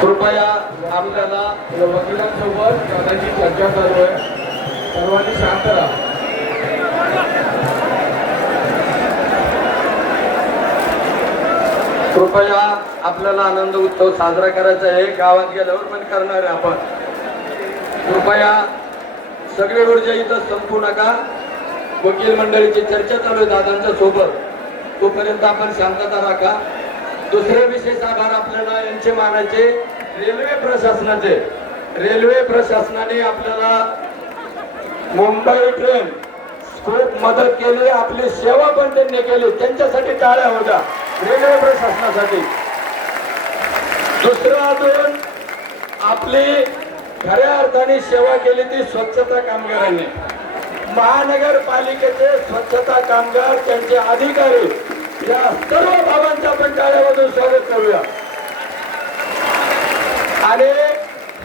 कृपया आपल्याला वकिलांसोबत दादाची चर्चा चालू आहे. सर्वांनी शांत राहा. कृपया आपल्याला आनंद उत्सव साजरा करायचा आहे. गावात गेल्यावर पण करणार आहे आपण. कृपया सगळे ऊर्जा इथं संपू नका. वकील मंडळीची चर्चा चालू आहे दादांच्या सोबत. तोपर्यंत आपण शांतता राखा. दुसरे विशेष आभार आपल्याला यांचे मानायचे. रेल्वे प्रशासनाचे. रेल्वे प्रशासनाने आपल्याला मुंबई ट्रेन खूप मदत केली आपली सेवा पण त्यांनी केली. त्यांच्यासाठी टाळ्या होत्या. रेल्वे प्रशासनासाठी. दुसरं अजून आपली खऱ्या अर्थाने सेवा केली ती स्वच्छता कामगारांनी. महानगरपालिकेचे स्वच्छता कामगार त्यांचे अधिकारी या सर्व बाबांचं आपण टाळ्यामधून स्वागत करूया. आणि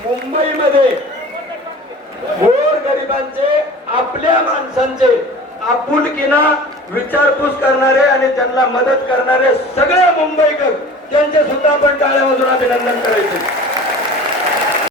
मुंबईमध्ये गोर गरिबांचे आपल्या माणसांचे आपुलकीना विचारपूस करणारे आणि त्यांना मदत करणारे सगळे मुंबईकर त्यांचे सुद्धा आपण टाळ्यामधून अभिनंदन करायचे.